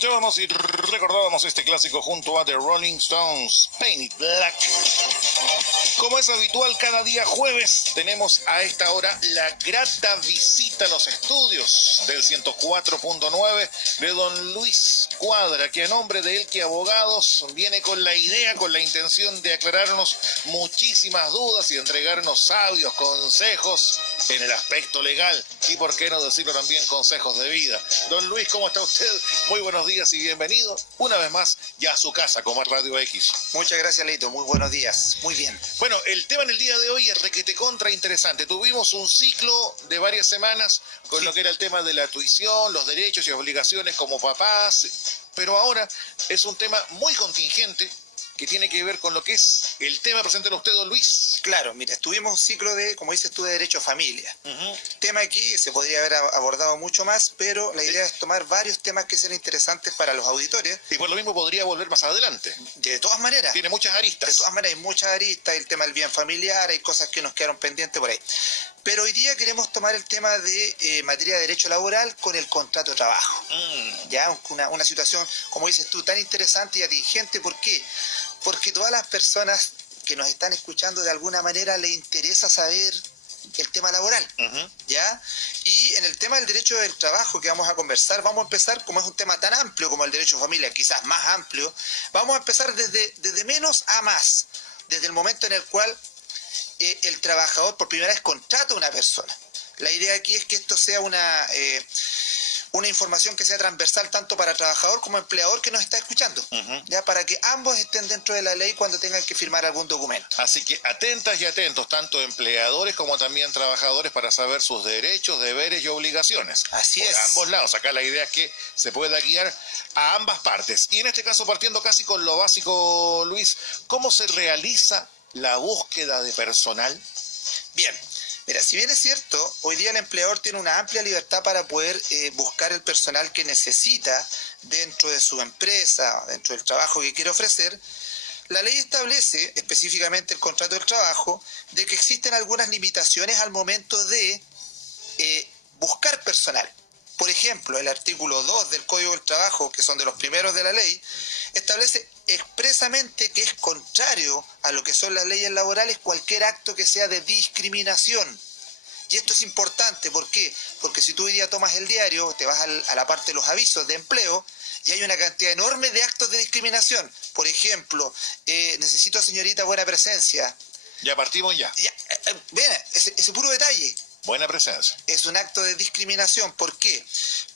Escuchábamos y recordábamos este clásico junto a The Rolling Stones, Paint It Black. Como es habitual, cada día jueves tenemos a esta hora la grata visita a los estudios del 104.9 de don Luis Cuadra, que a nombre de Elqui Abogados viene con la idea, con la intención de aclararnos muchísimas dudas y entregarnos sabios consejos en el aspecto legal y, por qué no decirlo también, consejos de vida. Don Luis, ¿cómo está usted? Muy buenos días y bienvenido una vez más ya a su casa, como es Radio X. Muchas gracias, Leito. Muy buenos días. Muy bien. Bueno, el tema en el día de hoy es requete contra interesante. Tuvimos un ciclo de varias semanas con lo que era el tema de la tuición, los derechos y obligaciones como papás, pero ahora es un tema muy contingente que tiene que ver con lo que es el tema presente a usted, don Luis. Claro, mira, tuvimos un ciclo de, como dices tú, de derecho a familia. Tema aquí se podría haber abordado mucho más, pero la idea es tomar varios temas que sean interesantes para los auditores. Y por lo mismo podría volver más adelante. De todas maneras. Tiene muchas aristas. De todas maneras, hay muchas aristas, el tema del bien familiar, hay cosas que nos quedaron pendientes por ahí. Pero hoy día queremos tomar el tema de materia de derecho laboral con el contrato de trabajo. Ya, una situación, como dices tú, tan interesante y atingente. ¿Por qué? Porque todas las personas que nos están escuchando de alguna manera les interesa saber el tema laboral, ¿ya? Y en el tema del derecho del trabajo que vamos a conversar, vamos a empezar, como es un tema tan amplio como el derecho de familia, quizás más amplio, vamos a empezar desde menos a más, desde el momento en el cual el trabajador por primera vez contrata a una persona. La idea aquí es que esto sea una información que sea transversal tanto para trabajador como empleador que nos está escuchando, ya, para que ambos estén dentro de la ley cuando tengan que firmar algún documento. Así que atentas y atentos, tanto empleadores como también trabajadores, para saber sus derechos, deberes y obligaciones. Así es. Por ambos lados. Acá la idea es que se pueda guiar a ambas partes. Y en este caso, partiendo casi con lo básico, Luis, ¿cómo se realiza la búsqueda de personal? Bien. Mira, si bien es cierto, hoy día el empleador tiene una amplia libertad para poder buscar el personal que necesita dentro de su empresa, dentro del trabajo que quiere ofrecer, la ley establece, específicamente el contrato del trabajo, de que existen algunas limitaciones al momento de buscar personal. Por ejemplo, el artículo 2 del Código del Trabajo, que son de los primeros de la ley, establece expresamente que es contrario a lo que son las leyes laborales cualquier acto que sea de discriminación. Y esto es importante, ¿por qué? Porque si tú hoy día tomas el diario, te vas a la parte de los avisos de empleo, y hay una cantidad enorme de actos de discriminación. Por ejemplo, necesito, señorita, buena presencia. Ya partimos ya. Ven, ese puro detalle. Buena presencia. Es un acto de discriminación. ¿Por qué?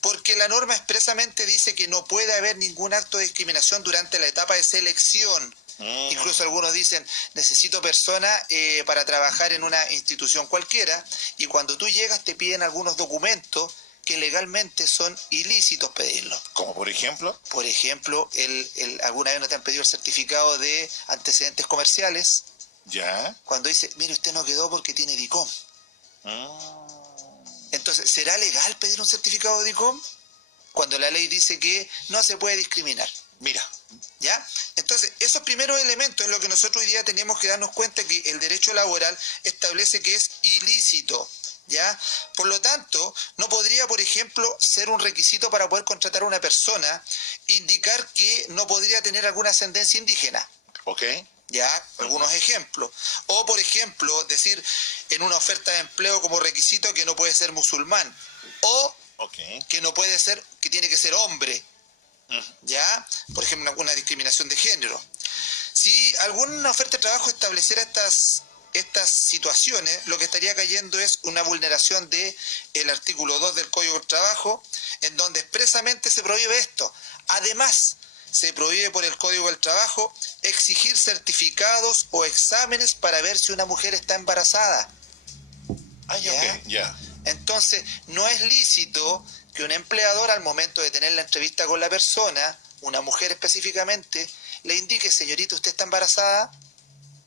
Porque la norma expresamente dice que no puede haber ningún acto de discriminación durante la etapa de selección. Incluso algunos dicen, necesito persona para trabajar en una institución cualquiera, y cuando tú llegas te piden algunos documentos que legalmente son ilícitos pedirlos. ¿Como por ejemplo? Por ejemplo, ¿alguna vez no te han pedido el certificado de antecedentes comerciales? Ya. Cuando dice, mire, usted no quedó porque tiene DICOM. Entonces, ¿será legal pedir un certificado de DICOM? Cuando la ley dice que no se puede discriminar. Mira. ¿Ya? Entonces, esos primeros elementos es lo que nosotros hoy día tenemos que darnos cuenta, que el derecho laboral establece que es ilícito. ¿Ya? Por lo tanto, no podría, por ejemplo, ser un requisito para poder contratar a una persona indicar que no podría tener alguna ascendencia indígena. Ok. Ya, algunos ejemplos. O, por ejemplo, decir en una oferta de empleo como requisito que no puede ser musulmán. O que no puede ser, que tiene que ser hombre. Ya, por ejemplo, una discriminación de género. Si alguna oferta de trabajo estableciera estas situaciones, lo que estaría cayendo es una vulneración del artículo 2 del Código del Trabajo, en donde expresamente se prohíbe esto. Además, se prohíbe por el Código del Trabajo exigir certificados o exámenes para ver si una mujer está embarazada. Ya. Entonces, no es lícito que un empleador, al momento de tener la entrevista con la persona, una mujer específicamente, le indique, señorita, ¿usted está embarazada?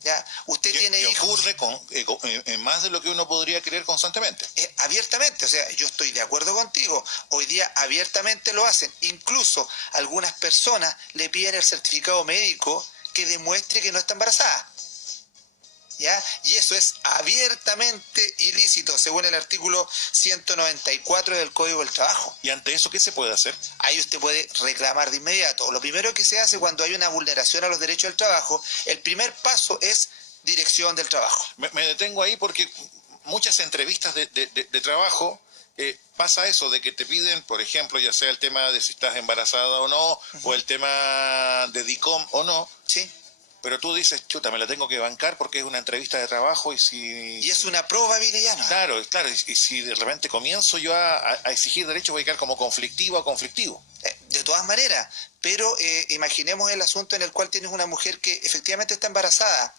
¿Ya? ¿Usted tiene hijos? Ocurre con más de lo que uno podría creer constantemente. Abiertamente, o sea, yo estoy de acuerdo contigo. Hoy día abiertamente lo hacen. Incluso algunas personas le piden el certificado médico que demuestre que no está embarazada. ¿ya? Y eso es abiertamente ilícito, según el artículo 194 del Código del Trabajo. ¿Y ante eso qué se puede hacer? Ahí usted puede reclamar de inmediato. Lo primero que se hace cuando hay una vulneración a los derechos del trabajo, el primer paso es dirección del trabajo. Me detengo ahí porque muchas entrevistas de trabajo pasa eso, de que te piden, por ejemplo, ya sea el tema de si estás embarazada o no, o el tema de DICOM o no. Sí. Pero tú dices, chuta, me la tengo que bancar porque es una entrevista de trabajo y si... Y es una probabilidad, ¿no? Claro, claro, y si de repente comienzo yo a exigir derechos, voy a quedar como conflictivo o conflictivo. De todas maneras, pero imaginemos el asunto en el cual tienes una mujer que efectivamente está embarazada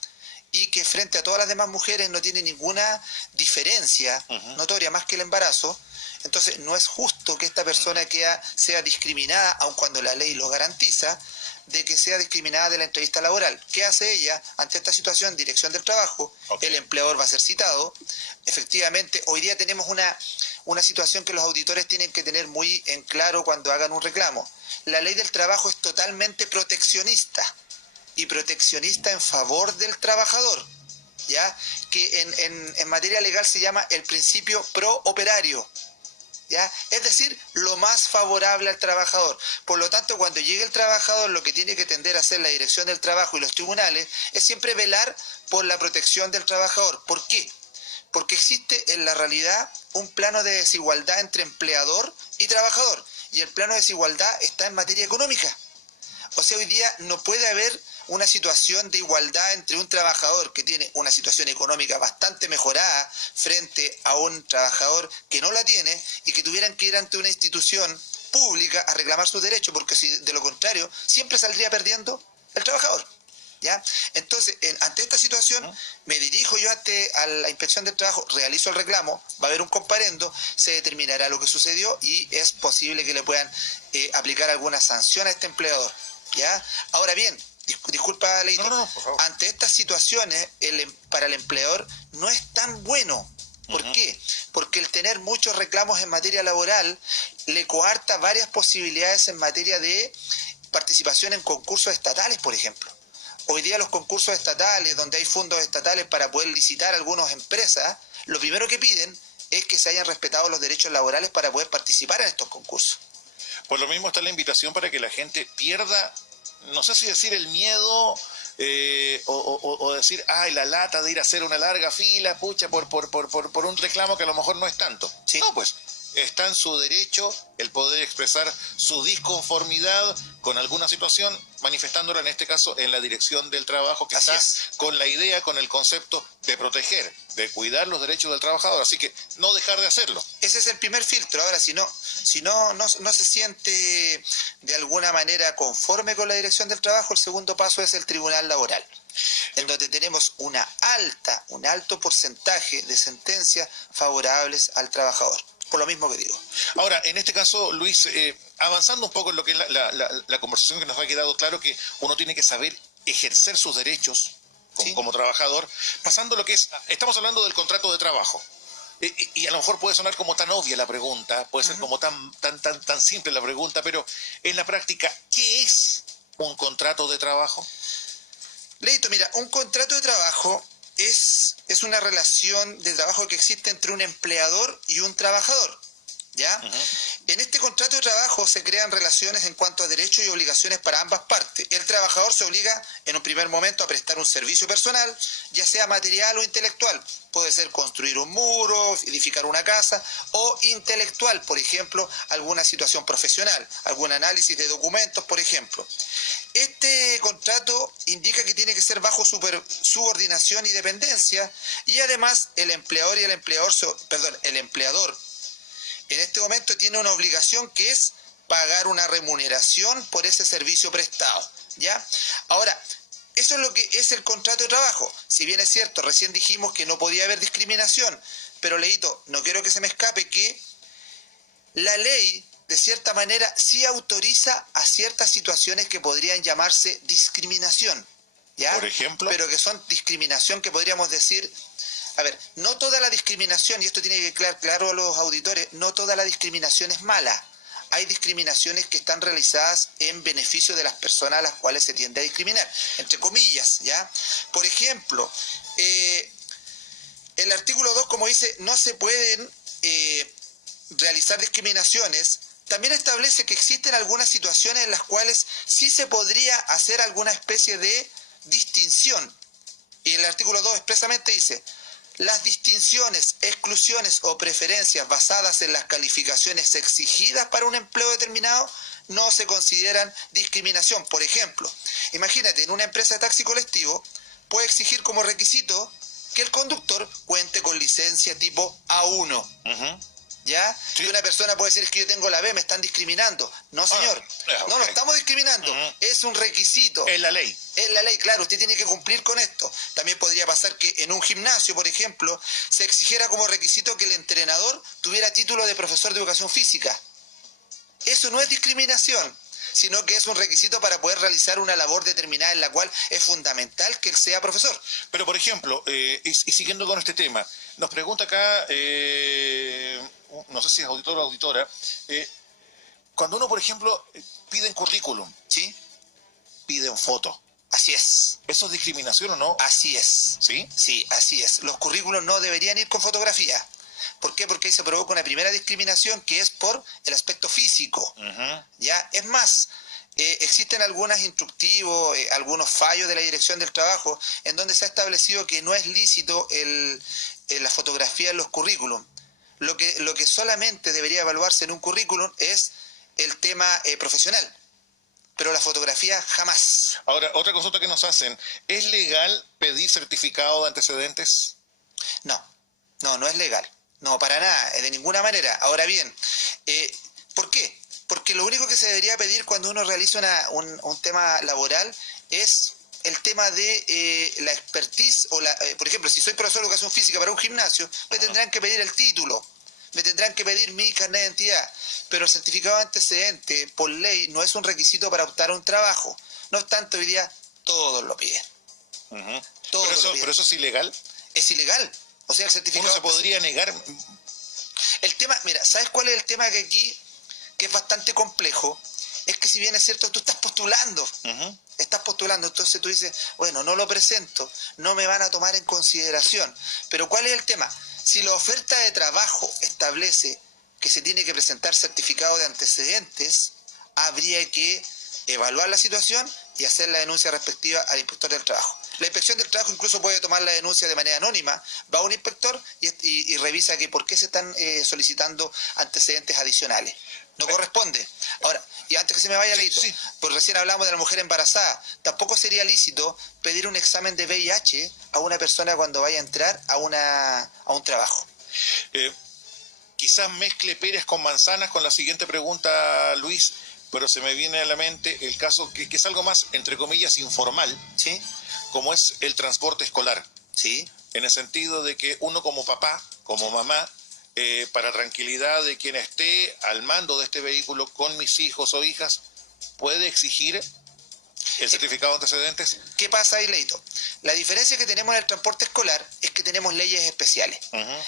y que frente a todas las demás mujeres no tiene ninguna diferencia notoria más que el embarazo. Entonces no es justo que esta persona sea discriminada, aun cuando la ley lo garantiza, de que sea discriminada de la entrevista laboral. ¿Qué hace ella ante esta situación? Dirección del trabajo, el empleador va a ser citado. Efectivamente, hoy día tenemos una situación que los auditores tienen que tener muy en claro cuando hagan un reclamo. La ley del trabajo es totalmente proteccionista, y proteccionista en favor del trabajador, ¿ya? Que en materia legal se llama el principio pro operario, ¿ya? Es decir, lo más favorable al trabajador. Por lo tanto, cuando llegue el trabajador, lo que tiene que tender a hacer la dirección del trabajo y los tribunales es siempre velar por la protección del trabajador. ¿Por qué? Porque existe en la realidad un plano de desigualdad entre empleador y trabajador, y el plano de desigualdad está en materia económica. O sea, hoy día no puede haber una situación de igualdad entre un trabajador que tiene una situación económica bastante mejorada frente a un trabajador que no la tiene y que tuvieran que ir ante una institución pública a reclamar sus derechos, porque si de lo contrario siempre saldría perdiendo el trabajador, ¿ya? Entonces, ante esta situación, me dirijo yo a la Inspección del Trabajo, realizo el reclamo, va a haber un comparendo, se determinará lo que sucedió y es posible que le puedan aplicar alguna sanción a este empleador, ¿ya? Ahora bien, disculpa, Leito, por favor. ante estas situaciones para el empleador no es tan bueno. ¿Por qué? Porque el tener muchos reclamos en materia laboral le coarta varias posibilidades en materia de participación en concursos estatales, por ejemplo. Hoy día los concursos estatales, donde hay fondos estatales para poder licitar algunas empresas, lo primero que piden es que se hayan respetado los derechos laborales para poder participar en estos concursos. Por lo mismo está la invitación para que la gente pierda, no sé si decir el miedo o decir, ay, la lata de ir a hacer una larga fila, pucha, por un reclamo que a lo mejor no es tanto. Sí. No, pues está en su derecho el poder expresar su disconformidad con alguna situación, manifestándola en este caso en la dirección del trabajo, que Así está es. con la idea, con el concepto de proteger, de cuidar los derechos del trabajador, así que no dejar de hacerlo. Ese es el primer filtro. Ahora, si no se siente de alguna manera conforme con la dirección del trabajo, el segundo paso es el tribunal laboral, en donde tenemos un alto porcentaje de sentencias favorables al trabajador. Por lo mismo que digo. Ahora, en este caso, Luis, avanzando un poco en lo que es la conversación, que nos ha quedado claro que uno tiene que saber ejercer sus derechos como trabajador, pasando lo que es, estamos hablando del contrato de trabajo. Y a lo mejor puede sonar como tan obvia la pregunta, puede ser como tan simple la pregunta, pero en la práctica, ¿qué es un contrato de trabajo? Leito, mira, un contrato de trabajo es una relación de trabajo que existe entre un empleador y un trabajador, ¿ya? En este contrato de trabajo se crean relaciones en cuanto a derechos y obligaciones para ambas partes. El trabajador se obliga en un primer momento a prestar un servicio personal, ya sea material o intelectual. Puede ser construir un muro, edificar una casa, o intelectual, por ejemplo, alguna situación profesional, algún análisis de documentos, por ejemplo. Este contrato indica que tiene que ser bajo subordinación y dependencia, y además el empleador en este momento tiene una obligación, que es pagar una remuneración por ese servicio prestado, ¿ya? Ahora, eso es lo que es el contrato de trabajo. Si bien es cierto, recién dijimos que no podía haber discriminación, pero Leito, no quiero que se me escape que la ley, de cierta manera, sí autoriza a ciertas situaciones que podrían llamarse discriminación, ¿ya? Por ejemplo. Pero que son discriminación que podríamos decir... A ver, no toda la discriminación, y esto tiene que quedar claro a los auditores, no toda la discriminación es mala. Hay discriminaciones que están realizadas en beneficio de las personas a las cuales se tiende a discriminar, entre comillas, ¿ya? Por ejemplo, El artículo 2, como dice, no se pueden realizar discriminaciones. También establece que existen algunas situaciones en las cuales sí se podría hacer alguna especie de distinción. Y el artículo 2 expresamente dice: las distinciones, exclusiones o preferencias basadas en las calificaciones exigidas para un empleo determinado no se consideran discriminación. Por ejemplo, imagínate, en una empresa de taxi colectivo puede exigir como requisito que el conductor cuente con licencia tipo A1. ¿Ya? Sí. Y una persona puede decir: es que yo tengo la B, me están discriminando. No, señor, okay. No lo estamos discriminando, es un requisito. Es la ley. Es la ley, claro, usted tiene que cumplir con esto. También podría pasar que en un gimnasio, por ejemplo, se exigiera como requisito que el entrenador tuviera título de profesor de educación física. Eso no es discriminación, sino que es un requisito para poder realizar una labor determinada en la cual es fundamental que él sea profesor. Pero, por ejemplo, y siguiendo con este tema, nos pregunta acá, no sé si es auditor o auditora, cuando uno, por ejemplo, piden currículum, ¿sí? Piden foto. Así es. ¿Eso es discriminación o no? Así es. ¿Sí? Sí, así es. Los currículos no deberían ir con fotografía. ¿Por qué? Porque ahí se provoca una primera discriminación que es por el aspecto físico. ¿Ya? Es más, existen algunos instructivos, algunos fallos de la Dirección del Trabajo en donde se ha establecido que no es lícito la fotografía en los currículum. Lo que solamente debería evaluarse en un currículum es el tema profesional, pero la fotografía jamás. Ahora, otra consulta que nos hacen, ¿es legal pedir certificado de antecedentes? No es legal. No, para nada, de ninguna manera. Ahora bien, ¿por qué? Porque lo único que se debería pedir cuando uno realiza un tema laboral es el tema de la expertise, o por ejemplo, si soy profesor de educación física para un gimnasio, me tendrán que pedir el título, me tendrán que pedir mi carnet de identidad, pero el certificado de antecedente, por ley, no es un requisito para optar a un trabajo. No obstante, hoy día todos lo piden. Todos lo piden. ¿Pero eso es ilegal? Es ilegal. O sea, el certificado... ¿Uno se podría negar? El tema, mira, ¿sabes cuál es el tema que aquí, que es bastante complejo? Es que si bien es cierto, tú estás postulando, entonces tú dices, bueno, no lo presento, no me van a tomar en consideración. Pero ¿cuál es el tema? Si la oferta de trabajo establece que se tiene que presentar certificado de antecedentes, habría que evaluar la situación y hacer la denuncia respectiva al inspector del trabajo. La inspección del trabajo incluso puede tomar la denuncia de manera anónima, va a un inspector y revisa que por qué se están solicitando antecedentes adicionales. No corresponde. Ahora, y antes que se me vaya, Leito, pues recién hablamos de la mujer embarazada. Tampoco sería lícito pedir un examen de VIH a una persona cuando vaya a entrar a un trabajo. Quizás mezcle peras con manzanas con la siguiente pregunta, Luis, pero se me viene a la mente el caso que es algo más, entre comillas, informal, ¿sí?, como es el transporte escolar. Sí. En el sentido de que uno como papá, como mamá, para tranquilidad de quien esté al mando de este vehículo con mis hijos o hijas, puede exigir el certificado de antecedentes. ¿Qué pasa ahí, Leito? La diferencia que tenemos en el transporte escolar es que tenemos leyes especiales.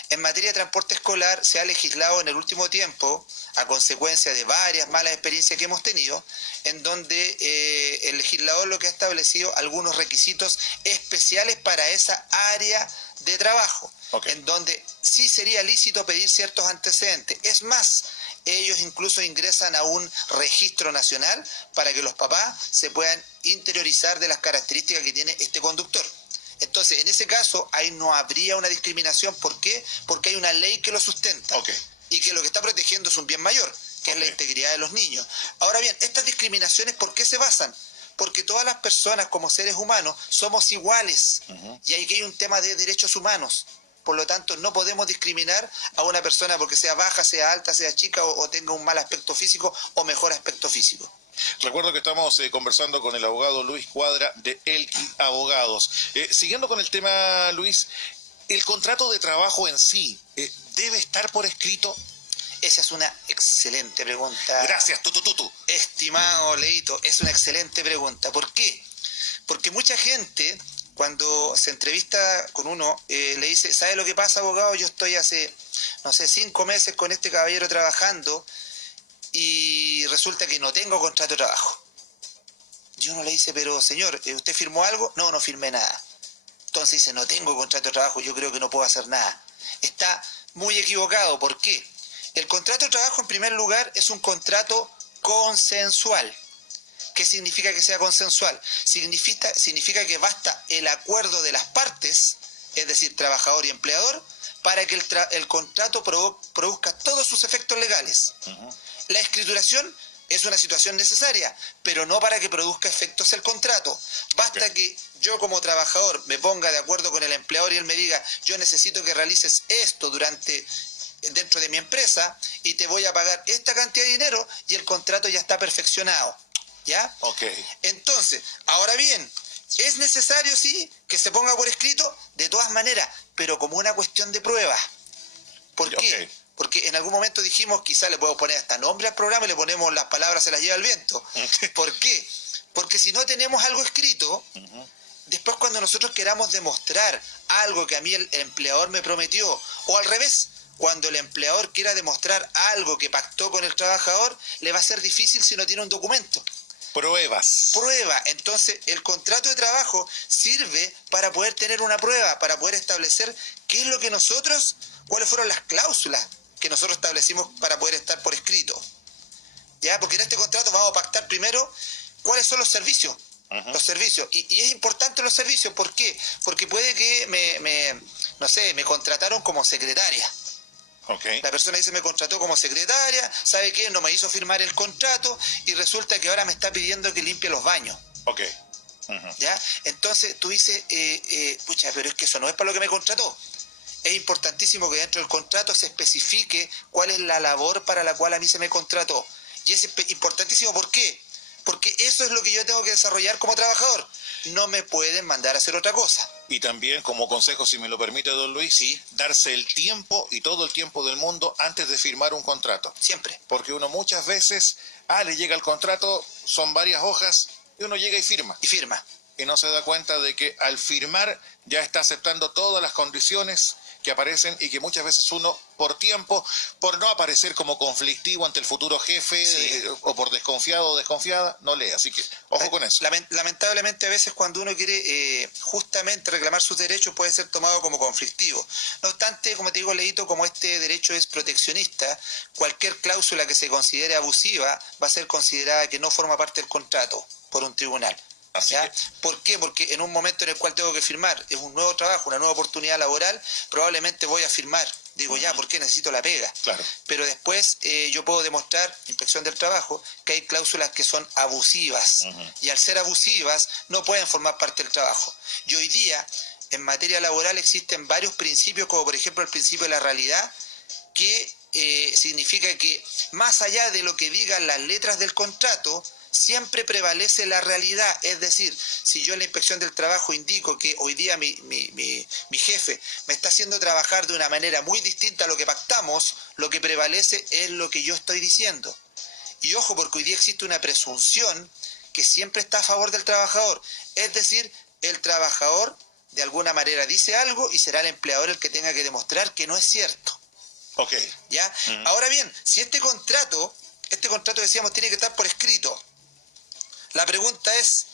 En materia de transporte escolar se ha legislado en el último tiempo, a consecuencia de varias malas experiencias que hemos tenido, en donde el legislador lo que ha establecido algunos requisitos especiales para esa área de trabajo, en donde sí sería lícito pedir ciertos antecedentes. Es más, ellos incluso ingresan a un registro nacional para que los papás se puedan interiorizar de las características que tiene este conductor. Entonces, en ese caso, ahí no habría una discriminación. ¿Por qué? Porque hay una ley que lo sustenta. Y que lo que está protegiendo es un bien mayor, que es la integridad de los niños. Ahora bien, estas discriminaciones, ¿por qué se basan? Porque todas las personas como seres humanos somos iguales. Y ahí hay un tema de derechos humanos. Por lo tanto, no podemos discriminar a una persona porque sea baja, sea alta, sea chica o tenga un mal aspecto físico o mejor aspecto físico. Recuerdo que estamos conversando con el abogado Luis Cuadra de Elqui Abogados. Siguiendo con el tema, Luis, ¿el contrato de trabajo en sí debe estar por escrito? Esa es una excelente pregunta. Gracias, Estimado Leito, es una excelente pregunta. ¿Por qué? Porque mucha gente, cuando se entrevista con uno, le dice, ¿sabe lo que pasa, abogado? Yo estoy hace, 5 meses con este caballero trabajando y resulta que no tengo contrato de trabajo. Y uno le dice, pero señor, ¿usted firmó algo? No, no firmé nada. Entonces dice, no tengo contrato de trabajo, yo creo que no puedo hacer nada. Está muy equivocado. ¿Por qué? El contrato de trabajo, en primer lugar, es un contrato consensual. ¿Qué significa que sea consensual? Significa que basta el acuerdo de las partes, es decir, trabajador y empleador, para que el contrato produzca todos sus efectos legales. La escrituración es una situación necesaria, pero no para que produzca efectos el contrato. Basta que yo como trabajador me ponga de acuerdo con el empleador y él me diga, yo necesito que realices esto dentro de mi empresa y te voy a pagar esta cantidad de dinero y el contrato ya está perfeccionado. ¿Ya? Entonces, ahora bien, ¿es necesario, sí, que se ponga por escrito? De todas maneras, pero como una cuestión de prueba. ¿Por qué? Porque en algún momento dijimos, quizá le podemos poner hasta nombre al programa y le ponemos las palabras se las lleva el viento. ¿Por qué? Porque si no tenemos algo escrito, después cuando nosotros queramos demostrar algo que a mí el empleador me prometió, o al revés, cuando el empleador quiera demostrar algo que pactó con el trabajador, le va a ser difícil si no tiene un documento. Prueba. Entonces, el contrato de trabajo sirve para poder tener una prueba, para poder establecer qué es lo que cuáles fueron las cláusulas que nosotros establecimos para poder estar por escrito. ¿Ya? Porque en este contrato vamos a pactar primero cuáles son los servicios. Los servicios. Y es importante los servicios. ¿Por qué? Porque puede que me contrataron como secretaria. La persona dice, me contrató como secretaria, ¿sabe qué? No me hizo firmar el contrato y resulta que ahora me está pidiendo que limpie los baños. ¿Ya? Entonces tú dices, pucha, pero es que eso no es para lo que me contrató. Es importantísimo que dentro del contrato se especifique cuál es la labor para la cual a mí se me contrató. Y es importantísimo, ¿por qué? Porque eso es lo que yo tengo que desarrollar como trabajador. No me pueden mandar a hacer otra cosa. Y también, como consejo, si me lo permite, don Luis, darse el tiempo y todo el tiempo del mundo antes de firmar un contrato. Siempre. Porque uno muchas veces, le llega el contrato, son varias hojas, y uno llega y firma. Y no se da cuenta de que al firmar ya está aceptando todas las condiciones que aparecen y que muchas veces uno, por tiempo, por no aparecer como conflictivo ante el futuro jefe o por desconfiado o desconfiada, no lee. Así que, ojo con eso. Lamentablemente, a veces cuando uno quiere justamente reclamar sus derechos puede ser tomado como conflictivo. No obstante, como te digo, Leito, como este derecho es proteccionista, cualquier cláusula que se considere abusiva va a ser considerada que no forma parte del contrato por un tribunal. ¿Por qué? Porque en un momento en el cual tengo que firmar, es un nuevo trabajo, una nueva oportunidad laboral, probablemente voy a firmar. Digo, ¿por qué necesito la pega? Pero después yo puedo demostrar, Inspección del Trabajo, que hay cláusulas que son abusivas. Y al ser abusivas, no pueden formar parte del trabajo. Y hoy día, en materia laboral, existen varios principios, como por ejemplo el principio de la realidad, que significa que más allá de lo que digan las letras del contrato, siempre prevalece la realidad. Es decir, si yo en la Inspección del Trabajo indico que hoy día mi jefe me está haciendo trabajar de una manera muy distinta a lo que pactamos, lo que prevalece es lo que yo estoy diciendo. Y ojo, porque hoy día existe una presunción que siempre está a favor del trabajador. Es decir, el trabajador de alguna manera dice algo y será el empleador el que tenga que demostrar que no es cierto. ¿Ya? Ahora bien, si este contrato decíamos tiene que estar por escrito. La pregunta es,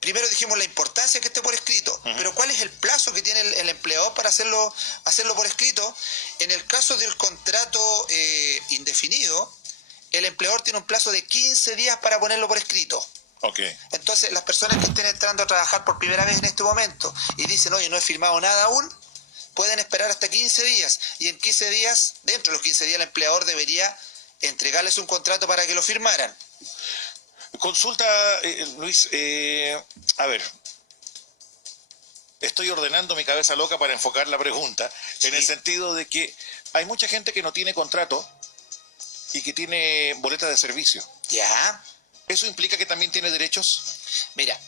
primero dijimos la importancia que esté por escrito, pero ¿cuál es el plazo que tiene el empleador para hacerlo por escrito? En el caso del contrato indefinido, el empleador tiene un plazo de 15 días para ponerlo por escrito. Entonces, las personas que estén entrando a trabajar por primera vez en este momento y dicen, oye, no he firmado nada aún, pueden esperar hasta 15 días. Y en 15 días, dentro de los 15 días, el empleador debería entregarles un contrato para que lo firmaran. Consulta, Luis, a ver, estoy ordenando mi cabeza loca para enfocar la pregunta, en el sentido de que hay mucha gente que no tiene contrato y que tiene boleta de servicio. ¿Eso implica que también tiene derechos? Mira,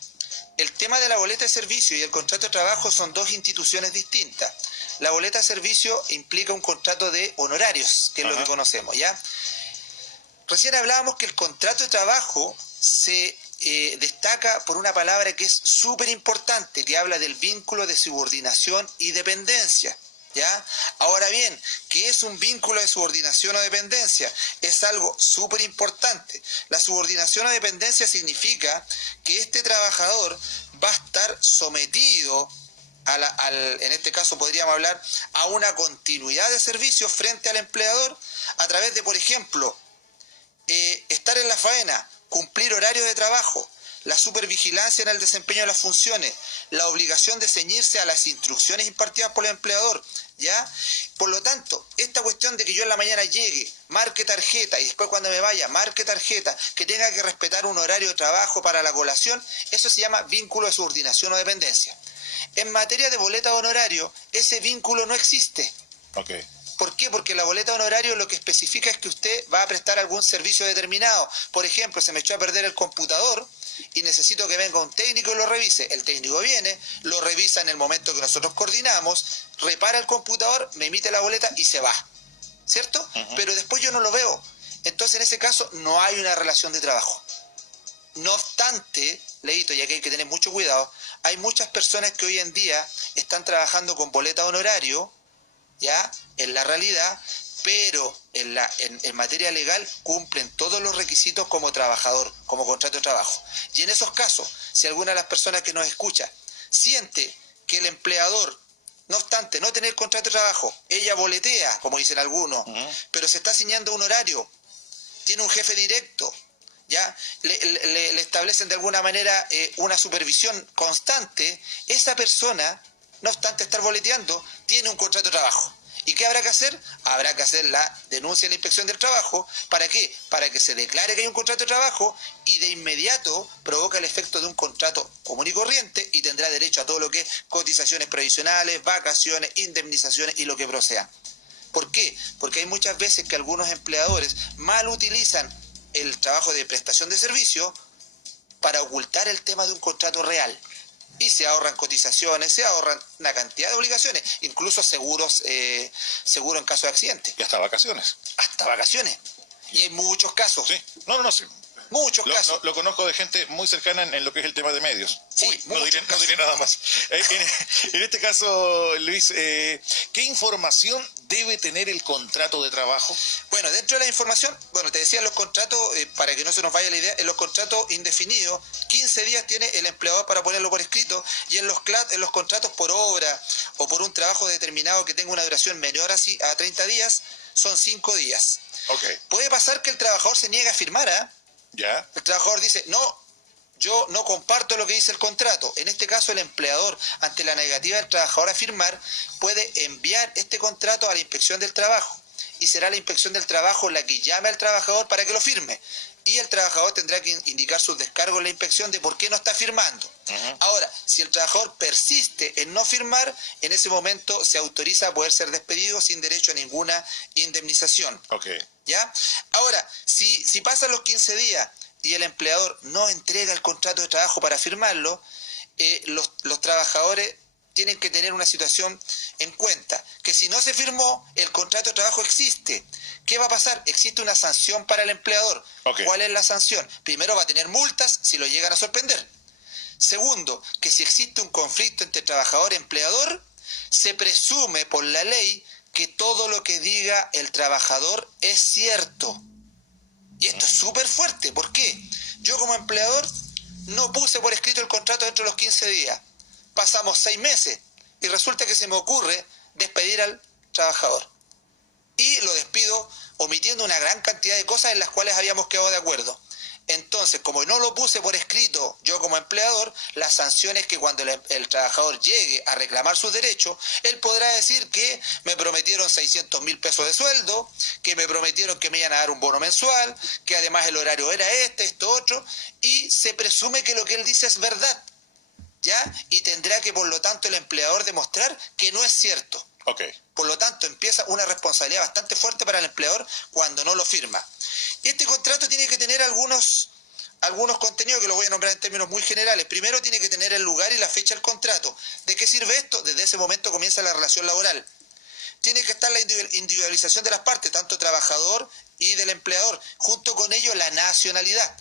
el tema de la boleta de servicio y el contrato de trabajo son dos instituciones distintas. La boleta de servicio implica un contrato de honorarios, que es lo que conocemos, ¿ya? Recién hablábamos que el contrato de trabajo se destaca por una palabra que es súper importante, que habla del vínculo de subordinación y dependencia. ¿Ya? Ahora bien, ¿qué es un vínculo de subordinación o dependencia? Es algo súper importante. La subordinación o dependencia significa que este trabajador va a estar sometido en este caso podríamos hablar a una continuidad de servicios frente al empleador a través de, por ejemplo, estar en la faena, cumplir horarios de trabajo, la supervigilancia en el desempeño de las funciones, la obligación de ceñirse a las instrucciones impartidas por el empleador, ¿ya? Por lo tanto, esta cuestión de que yo en la mañana llegue, marque tarjeta y después cuando me vaya, marque tarjeta, que tenga que respetar un horario de trabajo para la colación, eso se llama vínculo de subordinación o dependencia. En materia de boleta de honorario, ese vínculo no existe. Okay. ¿Por qué? Porque la boleta de honorario lo que especifica es que usted va a prestar algún servicio determinado. Por ejemplo, se me echó a perder el computador y necesito que venga un técnico y lo revise. El técnico viene, lo revisa en el momento que nosotros coordinamos, repara el computador, me emite la boleta y se va. ¿Cierto? Pero después yo no lo veo. Entonces, en ese caso, no hay una relación de trabajo. No obstante, Leito, y aquí hay que tener mucho cuidado, hay muchas personas que hoy en día están trabajando con boleta de honorario, ¿ya? En la realidad, pero en materia legal cumplen todos los requisitos como trabajador, como contrato de trabajo. Y en esos casos, si alguna de las personas que nos escucha siente que el empleador, no obstante no tener contrato de trabajo, ella boletea, como dicen algunos, pero se está ciñendo un horario, tiene un jefe directo, ¿ya? Le establecen de alguna manera una supervisión constante, esa persona, no obstante estar boleteando, tiene un contrato de trabajo. ¿Y qué habrá que hacer? Habrá que hacer la denuncia a la inspección del trabajo. ¿Para qué? Para que se declare que hay un contrato de trabajo y de inmediato provoca el efecto de un contrato común y corriente y tendrá derecho a todo lo que es cotizaciones previsionales, vacaciones, indemnizaciones y lo que proceda. ¿Por qué? Porque hay muchas veces que algunos empleadores mal utilizan el trabajo de prestación de servicio para ocultar el tema de un contrato real. Y se ahorran cotizaciones, se ahorran una cantidad de obligaciones, incluso seguros, seguro en caso de accidente. Y hasta vacaciones. Hasta vacaciones. Y hay muchos casos. Sí. Sí. Muchos casos. Lo conozco de gente muy cercana en lo que es el tema de medios. Sí, no diré nada más. En este caso, Luis, ¿qué información debe tener el contrato de trabajo? Bueno, dentro de la información, te decía los contratos, para que no se nos vaya la idea, en los contratos indefinidos, 15 días tiene el empleador para ponerlo por escrito, y en los contratos por obra o por un trabajo determinado que tenga una duración menor a 30 días, son 5 días. Okay. Puede pasar que el trabajador se niegue a firmar, ¿Ya? El trabajador dice, no, yo no comparto lo que dice el contrato. En este caso, el empleador, ante la negativa del trabajador a firmar, puede enviar este contrato a la inspección del trabajo. Y será la inspección del trabajo la que llame al trabajador para que lo firme. Y el trabajador tendrá que indicar sus descargos en la inspección de por qué no está firmando. Ahora, si el trabajador persiste en no firmar, en ese momento se autoriza a poder ser despedido sin derecho a ninguna indemnización. Okay. ¿Ya? Ahora, si pasan los 15 días y el empleador no entrega el contrato de trabajo para firmarlo, los trabajadores tienen que tener una situación en cuenta, que si no se firmó, el contrato de trabajo existe. ¿Qué va a pasar? Existe una sanción para el empleador. Okay. ¿Cuál es la sanción? Primero, va a tener multas si lo llegan a sorprender. Segundo, que si existe un conflicto entre trabajador y empleador, se presume por la ley que todo lo que diga el trabajador es cierto. Y esto es súper fuerte. ¿Por qué? Yo como empleador no puse por escrito el contrato dentro de los 15 días. Pasamos 6 meses y resulta que se me ocurre despedir al trabajador. Y lo despido omitiendo una gran cantidad de cosas en las cuales habíamos quedado de acuerdo. Entonces, como no lo puse por escrito yo como empleador, la sanción es que cuando el trabajador llegue a reclamar sus derechos, él podrá decir que me prometieron 600.000 pesos de sueldo, que me prometieron que me iban a dar un bono mensual, que además el horario era esto, otro, y se presume que lo que él dice es verdad, ¿ya? Y tendrá que, por lo tanto, el empleador demostrar que no es cierto. Okay. Por lo tanto, empieza una responsabilidad bastante fuerte para el empleador cuando no lo firma. Y este contrato tiene que tener algunos contenidos que los voy a nombrar en términos muy generales. Primero, tiene que tener el lugar y la fecha del contrato. ¿De qué sirve esto? Desde ese momento comienza la relación laboral. Tiene que estar la individualización de las partes, tanto trabajador y del empleador. Junto con ello, la nacionalidad.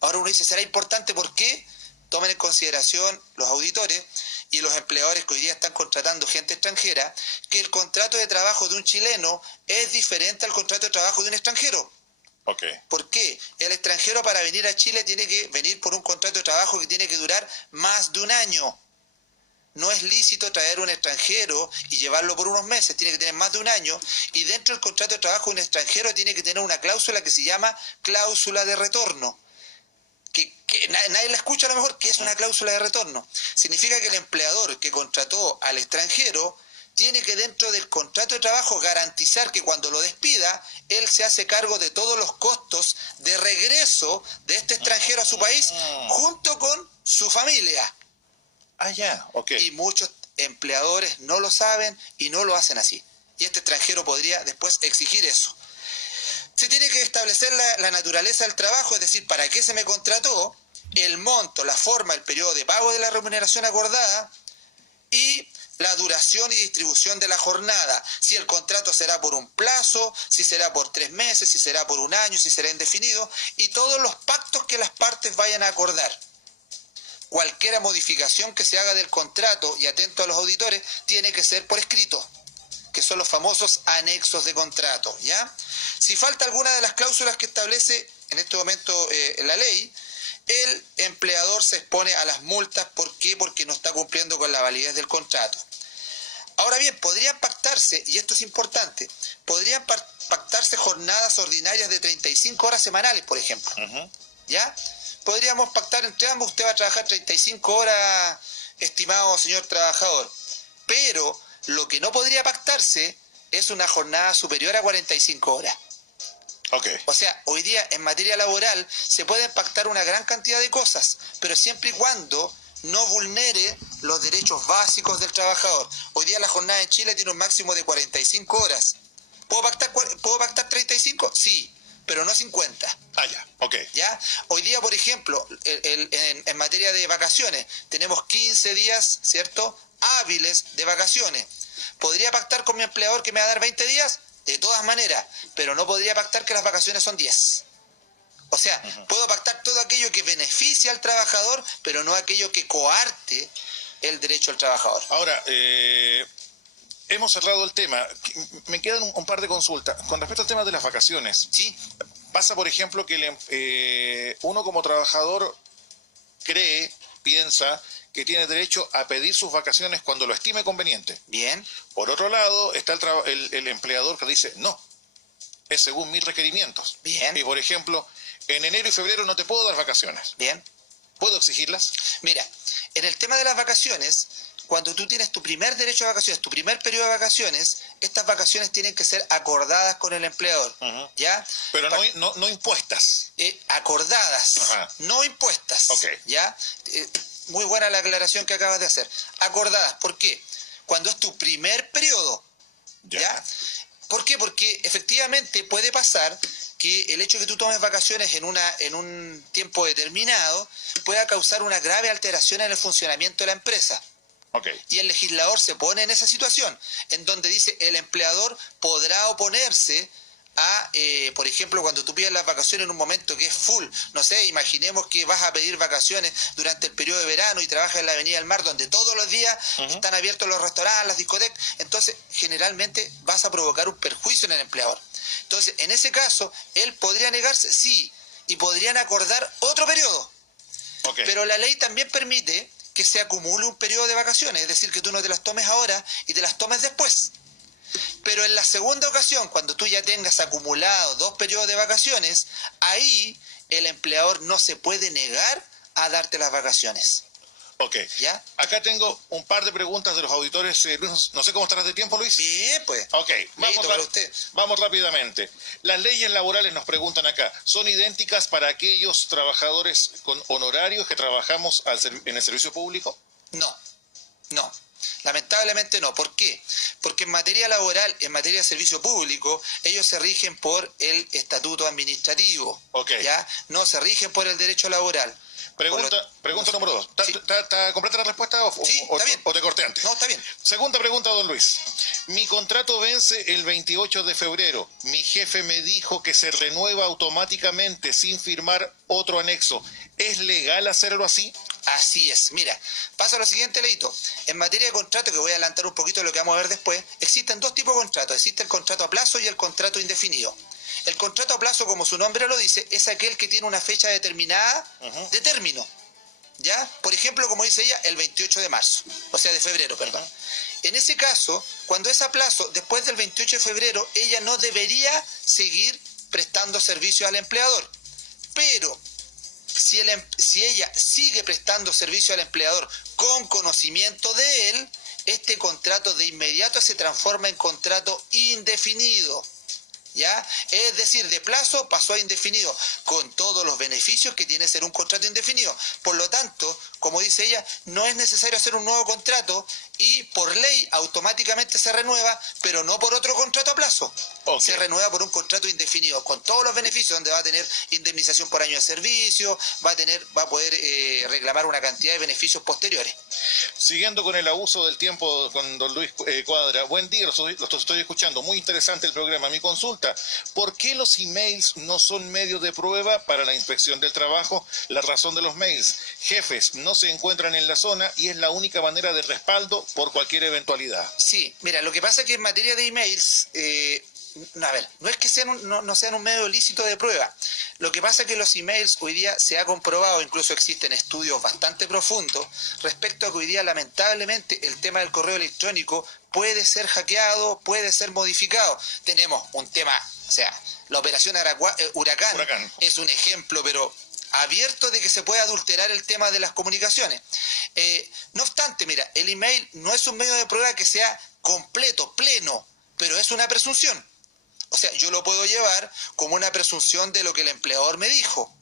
Ahora uno dice, ¿será importante? ¿Por qué? Tomen en consideración los auditores y los empleadores que hoy día están contratando gente extranjera, que el contrato de trabajo de un chileno es diferente al contrato de trabajo de un extranjero. Okay. ¿Por qué? El extranjero para venir a Chile tiene que venir por un contrato de trabajo que tiene que durar más de un año. No es lícito traer un extranjero y llevarlo por unos meses, tiene que tener más de un año, y dentro del contrato de trabajo de un extranjero tiene que tener una cláusula que se llama cláusula de retorno. Que nadie la escucha a lo mejor, que es una cláusula de retorno. Significa que el empleador que contrató al extranjero tiene que dentro del contrato de trabajo garantizar que cuando lo despida, él se hace cargo de todos los costos de regreso de este extranjero a su país junto con su familia. Ah, ya, ok. Y muchos empleadores no lo saben y no lo hacen así. Y este extranjero podría después exigir eso. Se tiene que establecer la naturaleza del trabajo, es decir, para qué se me contrató, el monto, la forma, el periodo de pago de la remuneración acordada y la duración y distribución de la jornada. Si el contrato será por un plazo, si será por 3 meses, si será por un año, si será indefinido, y todos los pactos que las partes vayan a acordar. Cualquier modificación que se haga del contrato, y atento a los auditores, tiene que ser por escrito, que son los famosos anexos de contrato, ¿ya? Si falta alguna de las cláusulas que establece en este momento la ley, el empleador se expone a las multas. ¿Por qué? Porque no está cumpliendo con la validez del contrato. Ahora bien, podrían pactarse, y esto es importante, podrían pactarse jornadas ordinarias de 35 horas semanales, por ejemplo, ¿ya? Podríamos pactar entre ambos, usted va a trabajar 35 horas, estimado señor trabajador, pero lo que no podría pactarse es una jornada superior a 45 horas. Okay. O sea, hoy día en materia laboral se pueden pactar una gran cantidad de cosas, pero siempre y cuando no vulnere los derechos básicos del trabajador. Hoy día la jornada en Chile tiene un máximo de 45 horas. ¿Puedo pactar 35? Sí, pero no 50. Ah, ya, ok. ¿Ya? Hoy día, por ejemplo, en materia de vacaciones, tenemos 15 días, ¿cierto?, hábiles de vacaciones. ¿Podría pactar con mi empleador que me va a dar 20 días? De todas maneras, pero no podría pactar que las vacaciones son 10. O sea, puedo pactar todo aquello que beneficia al trabajador, pero no aquello que coarte el derecho al trabajador. Ahora, hemos cerrado el tema. Me quedan un par de consultas. Con respecto al tema de las vacaciones. Sí. Pasa, por ejemplo, que uno como trabajador piensa que tiene derecho a pedir sus vacaciones cuando lo estime conveniente. Bien. Por otro lado, está el empleador que dice, no, es según mis requerimientos. Bien. Y, por ejemplo, en enero y febrero no te puedo dar vacaciones. Bien. ¿Puedo exigirlas? Mira, en el tema de las vacaciones, cuando tú tienes tu primer derecho a vacaciones, tu primer periodo de vacaciones, estas vacaciones tienen que ser acordadas con el empleador, ¿ya? Pero no impuestas. Acordadas, no impuestas, ¿ya? Muy buena la aclaración que acabas de hacer. Acordadas, ¿por qué? Cuando es tu primer periodo, ¿ya? ¿Por qué? Porque efectivamente puede pasar que el hecho de que tú tomes vacaciones en un tiempo determinado pueda causar una grave alteración en el funcionamiento de la empresa. Y el legislador se pone en esa situación, en donde dice el empleador podrá oponerse a, por ejemplo, cuando tú pides las vacaciones en un momento que es full, no sé, imaginemos que vas a pedir vacaciones durante el periodo de verano y trabajas en la Avenida del Mar, donde todos los días están abiertos los restaurantes, las discotecas, entonces generalmente vas a provocar un perjuicio en el empleador. Entonces, en ese caso, él podría negarse, sí, y podrían acordar otro periodo. Pero la ley también permite que se acumule un periodo de vacaciones, es decir, que tú no te las tomes ahora y te las tomes después. Pero en la segunda ocasión, cuando tú ya tengas acumulado 2 periodos de vacaciones, ahí el empleador no se puede negar a darte las vacaciones. ¿Ya? Acá tengo un par de preguntas de los auditores. No sé cómo estarás de tiempo, Luis. Bien, pues. Vamos rápidamente. Las leyes laborales, nos preguntan acá, ¿son idénticas para aquellos trabajadores con honorarios que trabajamos en el servicio público? No. Lamentablemente no. ¿Por qué? Porque en materia laboral, en materia de servicio público, ellos se rigen por el estatuto administrativo. ¿Ya? No se rigen por el derecho laboral. Pregunta número 2. ¿Está completa la respuesta está bien. o te corté antes? No, está bien. Segunda pregunta, don Luis. Mi contrato vence el 28 de febrero. Mi jefe me dijo que se renueva automáticamente sin firmar otro anexo. ¿Es legal hacerlo así? Así es. Mira, pasa lo siguiente, Leito. En materia de contrato, que voy a adelantar un poquito lo que vamos a ver después, existen dos tipos de contratos. Existe el contrato a plazo y el contrato indefinido. El contrato a plazo, como su nombre lo dice, es aquel que tiene una fecha determinada de término. ¿Ya? Por ejemplo, como dice ella, el 28 de marzo, o sea, de febrero, perdón. En ese caso, cuando es a plazo, después del 28 de febrero, ella no debería seguir prestando servicio al empleador. Pero si ella sigue prestando servicio al empleador con conocimiento de él, este contrato de inmediato se transforma en contrato indefinido. ¿Ya? Es decir, de plazo pasó a indefinido, con todos los beneficios que tiene ser un contrato indefinido. Por lo tanto, como dice ella, no es necesario hacer un nuevo contrato y por ley automáticamente se renueva, pero no por otro contrato a plazo. Okay. Se renueva por un contrato indefinido, con todos los beneficios, donde va a tener indemnización por año de servicio, va a poder reclamar una cantidad de beneficios posteriores. Siguiendo con el abuso del tiempo con don Luis Cuadra, buen día, los estoy escuchando, muy interesante el programa. Mi consulta, ¿por qué los emails no son medios de prueba para la inspección del trabajo? La razón de los mails: jefes no se encuentran en la zona y es la única manera de respaldo por cualquier eventualidad. Sí, mira, lo que pasa es que en materia de emails, a ver, no es que no sean un medio lícito de prueba. Lo que pasa es que los emails hoy día se ha comprobado, incluso existen estudios bastante profundos respecto a que hoy día lamentablemente el tema del correo electrónico puede ser hackeado, puede ser modificado. Tenemos un tema, o sea, la operación Huracán es un ejemplo, pero abierto, de que se puede adulterar el tema de las comunicaciones. No obstante, mira, el email no es un medio de prueba que sea completo, pleno, pero es una presunción. O sea, yo lo puedo llevar como una presunción de lo que el empleador me dijo,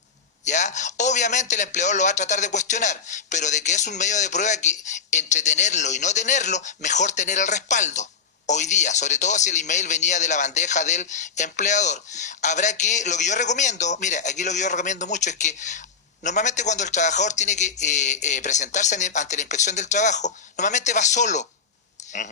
¿ya? Obviamente el empleador lo va a tratar de cuestionar, pero de que es un medio de prueba que entre tenerlo y no tenerlo, mejor tener el respaldo. Hoy día, sobre todo si el email venía de la bandeja del empleador. Lo que yo recomiendo, mira, aquí lo que yo recomiendo mucho es que normalmente cuando el trabajador tiene que presentarse ante la inspección del trabajo, normalmente va solo.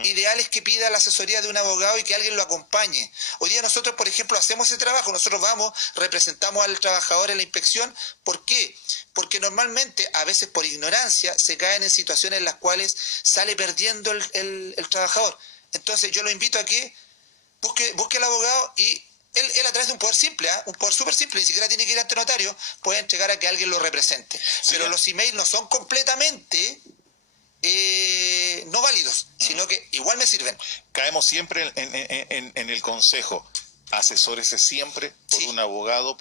Ideal es que pida la asesoría de un abogado y que alguien lo acompañe. Hoy día nosotros, por ejemplo, hacemos ese trabajo, nosotros vamos, representamos al trabajador en la inspección. ¿Por qué? Porque normalmente, a veces por ignorancia, se caen en situaciones en las cuales sale perdiendo el trabajador. Entonces yo lo invito a que busque al abogado y él a través de un poder simple, un poder súper simple, ni siquiera tiene que ir ante notario, puede entregar a que alguien lo represente. Sí. Pero los emails no son completamente no válidos, sino que igual me sirven. Caemos siempre en el consejo: asesórese siempre por un abogado,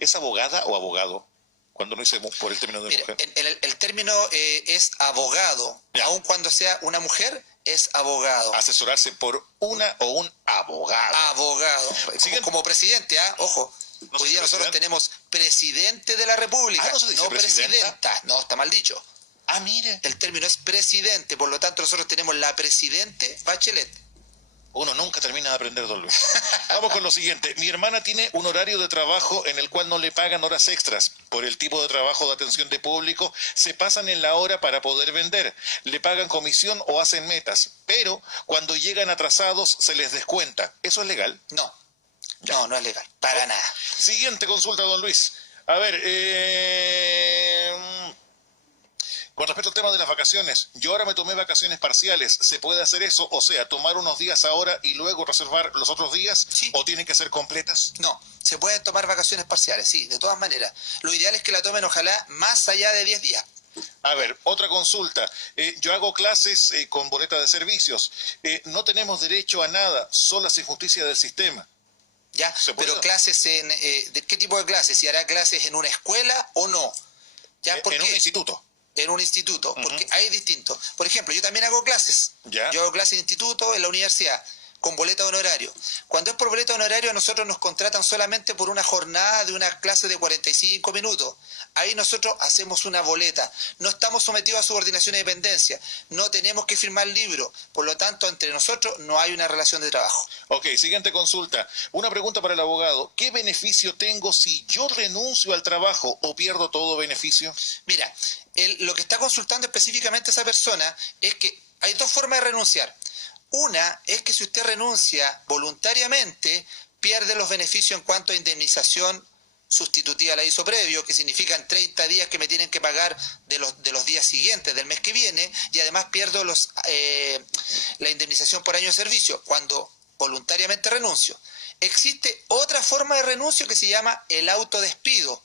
¿Es abogada o abogado? Cuando no hicimos por el término de Mira, mujer. El término es abogado, aun cuando sea una mujer, es abogado. Asesorarse por una o un abogado. Abogado. Como presidente, ojo. ¿No hoy día nosotros tenemos presidente de la República, no se dice presidenta. No, está mal dicho. Mire. El término es presidente, por lo tanto nosotros tenemos la presidente Bachelet. Uno nunca termina de aprender, don Luis. Vamos con lo siguiente. Mi hermana tiene un horario de trabajo en el cual no le pagan horas extras. Por el tipo de trabajo de atención de público, se pasan en la hora para poder vender. Le pagan comisión o hacen metas. Pero cuando llegan atrasados, se les descuenta. ¿Eso es legal? No. No es legal. Para nada. Siguiente consulta, don Luis. A ver, con respecto al tema de las vacaciones, yo ahora me tomé vacaciones parciales. ¿Se puede hacer eso? O sea, tomar unos días ahora y luego reservar los otros días. Sí. ¿O tienen que ser completas? No, se pueden tomar vacaciones parciales, sí, de todas maneras. Lo ideal es que la tomen, ojalá, más allá de 10 días. A ver, otra consulta. Yo hago clases con boleta de servicios. No tenemos derecho a nada, solo a injusticia del sistema. Ya, pero clases ¿de qué tipo de clases? ¿Si hará clases en una escuela o no? ¿Ya? ¿Por qué? En un instituto. En un instituto, porque hay distintos. Por ejemplo, yo también hago clases. ¿Ya? Yo hago clases en instituto, en la universidad, con boleta de honorario. Cuando es por boleta de honorario, a nosotros nos contratan solamente por una jornada de una clase de 45 minutos. Ahí nosotros hacemos una boleta. No estamos sometidos a subordinación y dependencia. No tenemos que firmar libro. Por lo tanto, entre nosotros no hay una relación de trabajo. Ok, siguiente consulta. Una pregunta para el abogado. ¿Qué beneficio tengo si yo renuncio al trabajo o pierdo todo beneficio? Mira, lo que está consultando específicamente esa persona es que hay dos formas de renunciar. Una es que si usted renuncia voluntariamente, pierde los beneficios en cuanto a indemnización sustitutiva al aviso previo, que significan 30 días que me tienen que pagar de los días siguientes del mes que viene, y además pierdo la indemnización por año de servicio cuando voluntariamente renuncio. Existe otra forma de renuncio que se llama el autodespido,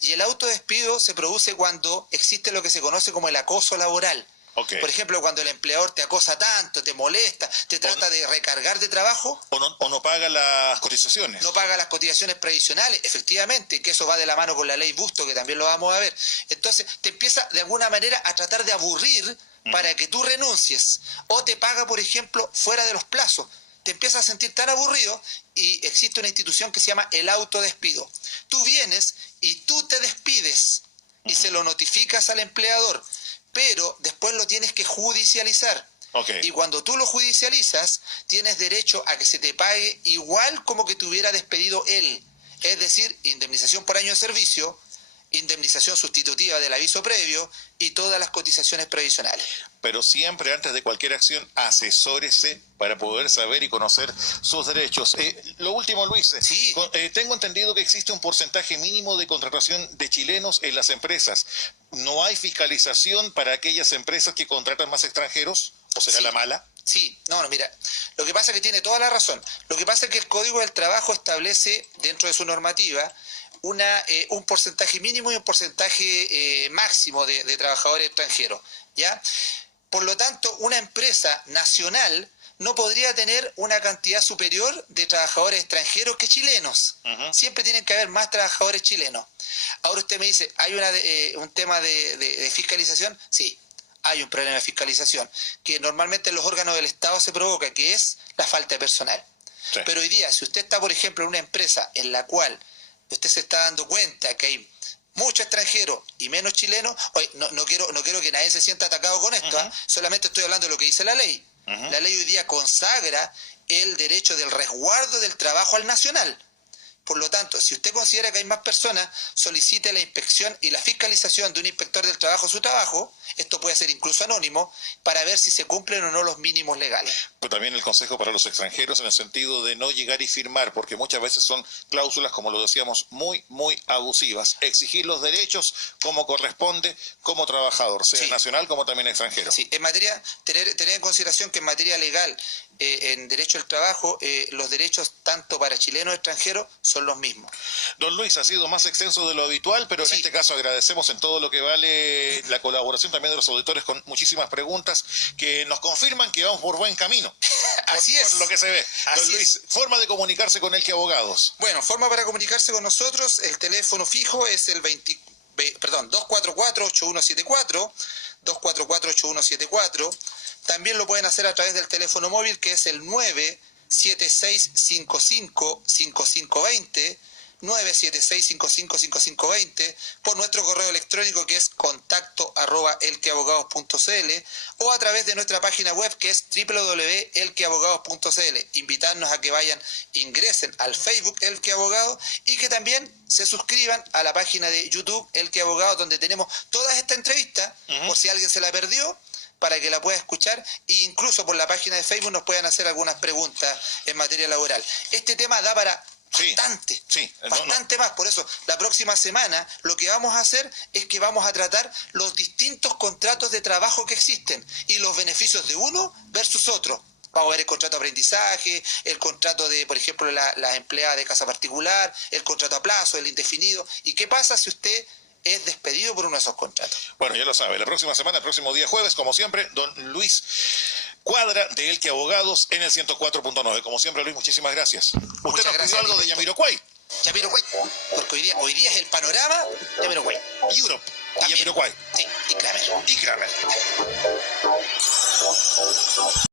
y el autodespido se produce cuando existe lo que se conoce como el acoso laboral. Okay. Por ejemplo, cuando el empleador te acosa tanto, te molesta, te trata de recargar de trabajo. O no paga las cotizaciones. No paga las cotizaciones previsionales, efectivamente, que eso va de la mano con la ley Busto, que también lo vamos a ver. Entonces, te empieza de alguna manera a tratar de aburrir para que tú renuncies. O te paga, por ejemplo, fuera de los plazos. Te empiezas a sentir tan aburrido y existe una institución que se llama el autodespido. Tú vienes y tú te despides y se lo notificas al empleador, pero después lo tienes que judicializar. Okay. Y cuando tú lo judicializas, tienes derecho a que se te pague igual como que te hubiera despedido él. Es decir, indemnización por año de servicio, indemnización sustitutiva del aviso previo y todas las cotizaciones previsionales. Pero siempre antes de cualquier acción, asesórese para poder saber y conocer sus derechos. Lo último, Luis, sí. Tengo entendido que existe un porcentaje mínimo de contratación de chilenos en las empresas. ¿No hay fiscalización para aquellas empresas que contratan más extranjeros? ¿O será la mala? Sí, no, mira, lo que pasa es que tiene toda la razón. Lo que pasa es que el Código del Trabajo establece dentro de su normativa un porcentaje mínimo y un porcentaje máximo de trabajadores extranjeros, ¿ya? Por lo tanto, una empresa nacional no podría tener una cantidad superior de trabajadores extranjeros que chilenos. Siempre tienen que haber más trabajadores chilenos. Ahora usted me dice, ¿hay un tema de fiscalización? Sí, hay un problema de fiscalización, que normalmente en los órganos del Estado se provoca, que es la falta de personal. Sí. Pero hoy día, si usted está, por ejemplo, en una empresa en la cual usted se está dando cuenta que hay muchos extranjeros y menos chilenos, oye, no quiero que nadie se sienta atacado con esto, solamente estoy hablando de lo que dice la ley. La ley hoy día consagra el derecho del resguardo del trabajo al nacional. Por lo tanto, si usted considera que hay más personas, solicite la inspección y la fiscalización de un inspector del trabajo a su trabajo, esto puede ser incluso anónimo, para ver si se cumplen o no los mínimos legales. Pero también el consejo para los extranjeros en el sentido de no llegar y firmar, porque muchas veces son cláusulas, como lo decíamos, muy, muy abusivas. Exigir los derechos como corresponde como trabajador, sea nacional como también extranjero. Sí, en materia, tener en consideración que en materia legal, en derecho al trabajo, los derechos tanto para chilenos y extranjeros son los mismos. Don Luis, ha sido más extenso de lo habitual, pero en este caso agradecemos en todo lo que vale la colaboración también de los auditores con muchísimas preguntas que nos confirman que vamos por buen camino. Así es. Por lo que se ve. Don Luis, forma de comunicarse con Elqui Abogados. Bueno, forma para comunicarse con nosotros, el teléfono fijo es el 244-8174, 244-8174. También lo pueden hacer a través del teléfono móvil, que es el 976555520, 976555520, por nuestro correo electrónico, que es contacto@elquiabogados.cl, o a través de nuestra página web, que es www.elquiabogados.cl. Invitarnos a que ingresen al Facebook Elqui Abogados y que también se suscriban a la página de YouTube Elqui Abogados, donde tenemos toda esta entrevista, por si alguien se la perdió, para que la pueda escuchar, e incluso por la página de Facebook nos puedan hacer algunas preguntas en materia laboral. Este tema da para bastante más. Por eso, la próxima semana lo que vamos a hacer es que vamos a tratar los distintos contratos de trabajo que existen y los beneficios de uno versus otro. Vamos a ver el contrato de aprendizaje, el contrato de, por ejemplo, las empleadas de casa particular, el contrato a plazo, el indefinido. ¿Y qué pasa si usted es despedido por uno de esos contratos? Bueno, ya lo sabe, la próxima semana, el próximo día jueves, como siempre, don Luis Cuadra de Elqui Abogados en el 104.9. Como siempre, Luis, muchísimas gracias. Usted nos pidió algo de Jamiroquai. Jamiroquai, porque hoy día es el panorama Jamiroquai. Europe y Jamiroquai. Sí, y Kramer.